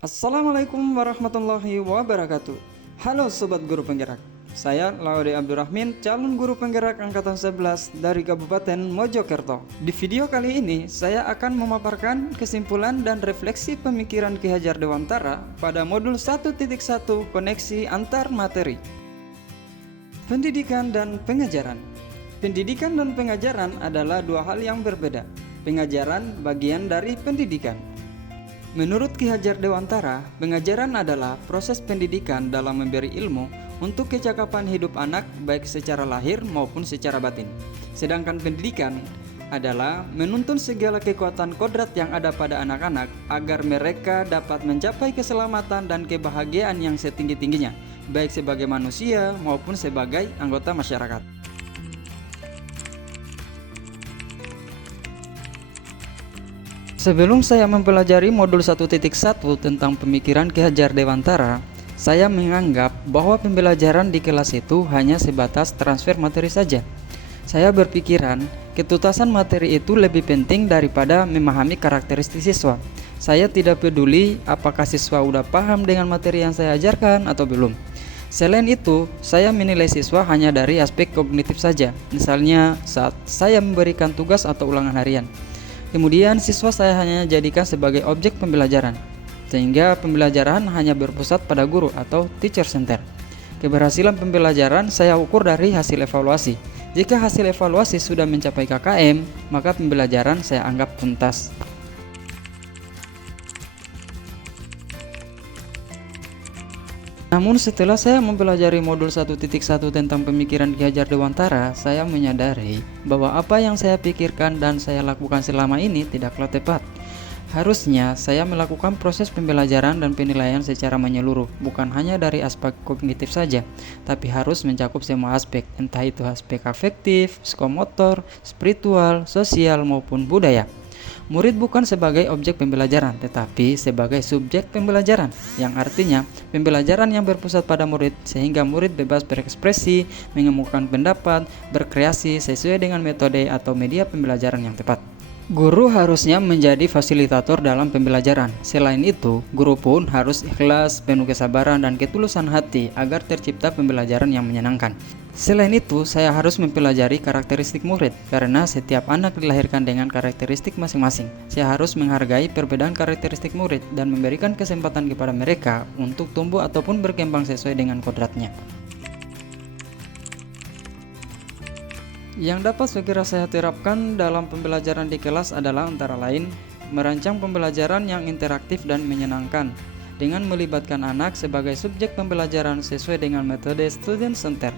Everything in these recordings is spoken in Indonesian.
Assalamualaikum warahmatullahi wabarakatuh. Halo Sobat Guru Penggerak, saya Laude Abdurrahmin, calon guru penggerak Angkatan 11 dari Kabupaten Mojokerto. Di video kali ini, saya akan memaparkan kesimpulan dan refleksi pemikiran Ki Hajar Dewantara pada modul 1.1 koneksi antar materi. Pendidikan dan pengajaran. Pendidikan dan pengajaran adalah dua hal yang berbeda. Pengajaran bagian dari pendidikan. Menurut Ki Hajar Dewantara, pengajaran adalah proses pendidikan dalam memberi ilmu untuk kecakapan hidup anak baik secara lahir maupun secara batin. Sedangkan pendidikan adalah menuntun segala kekuatan kodrat yang ada pada anak-anak agar mereka dapat mencapai keselamatan dan kebahagiaan yang setinggi-tingginya, baik sebagai manusia maupun sebagai anggota masyarakat. Sebelum saya mempelajari modul 1.1 tentang pemikiran Ki Hajar Dewantara, saya menganggap bahwa pembelajaran di kelas itu hanya sebatas transfer materi saja. Saya berpikiran, ketuntasan materi itu lebih penting daripada memahami karakteristik siswa. Saya tidak peduli apakah siswa udah paham dengan materi yang saya ajarkan atau belum. Selain itu, saya menilai siswa hanya dari aspek kognitif saja, misalnya saat saya memberikan tugas atau ulangan harian. Kemudian siswa saya hanya jadikan sebagai objek pembelajaran, sehingga pembelajaran hanya berpusat pada guru atau teacher center. Keberhasilan pembelajaran saya ukur dari hasil evaluasi. Jika hasil evaluasi sudah mencapai KKM, maka pembelajaran saya anggap tuntas. Namun setelah saya mempelajari modul 1.1 tentang pemikiran Ki Hajar Dewantara, saya menyadari bahwa apa yang saya pikirkan dan saya lakukan selama ini tidaklah tepat. Harusnya saya melakukan proses pembelajaran dan penilaian secara menyeluruh, bukan hanya dari aspek kognitif saja, tapi harus mencakup semua aspek, entah itu aspek afektif, psikomotor, spiritual, sosial, maupun budaya. Murid bukan sebagai objek pembelajaran, tetapi sebagai subjek pembelajaran, yang artinya pembelajaran yang berpusat pada murid sehingga murid bebas berekspresi, mengemukakan pendapat, berkreasi sesuai dengan metode atau media pembelajaran yang tepat. Guru harusnya menjadi fasilitator dalam pembelajaran. Selain itu, guru pun harus ikhlas, penuh kesabaran dan ketulusan hati agar tercipta pembelajaran yang menyenangkan. Selain itu, saya harus mempelajari karakteristik murid, karena setiap anak dilahirkan dengan karakteristik masing-masing. Saya harus menghargai perbedaan karakteristik murid dan memberikan kesempatan kepada mereka untuk tumbuh ataupun berkembang sesuai dengan kodratnya. Yang dapat segera saya terapkan dalam pembelajaran di kelas adalah antara lain merancang pembelajaran yang interaktif dan menyenangkan dengan melibatkan anak sebagai subjek pembelajaran sesuai dengan metode student center.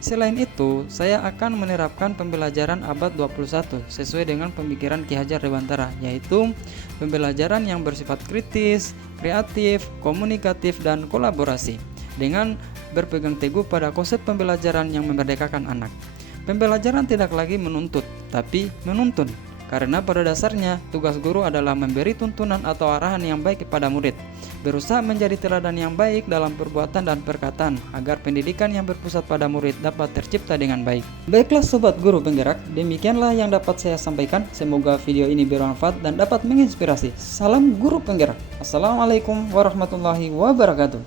Selain itu, saya akan menerapkan pembelajaran abad 21 sesuai dengan pemikiran Ki Hajar Dewantara, yaitu pembelajaran yang bersifat kritis, kreatif, komunikatif, dan kolaborasi dengan berpegang teguh pada konsep pembelajaran yang memerdekakan anak. Pembelajaran tidak lagi menuntut, tapi menuntun. Karena pada dasarnya, tugas guru adalah memberi tuntunan atau arahan yang baik kepada murid. Berusaha menjadi teladan yang baik dalam perbuatan dan perkataan, agar pendidikan yang berpusat pada murid dapat tercipta dengan baik. Baiklah Sobat Guru Penggerak, demikianlah yang dapat saya sampaikan. Semoga video ini bermanfaat dan dapat menginspirasi. Salam Guru Penggerak. Assalamualaikum warahmatullahi wabarakatuh.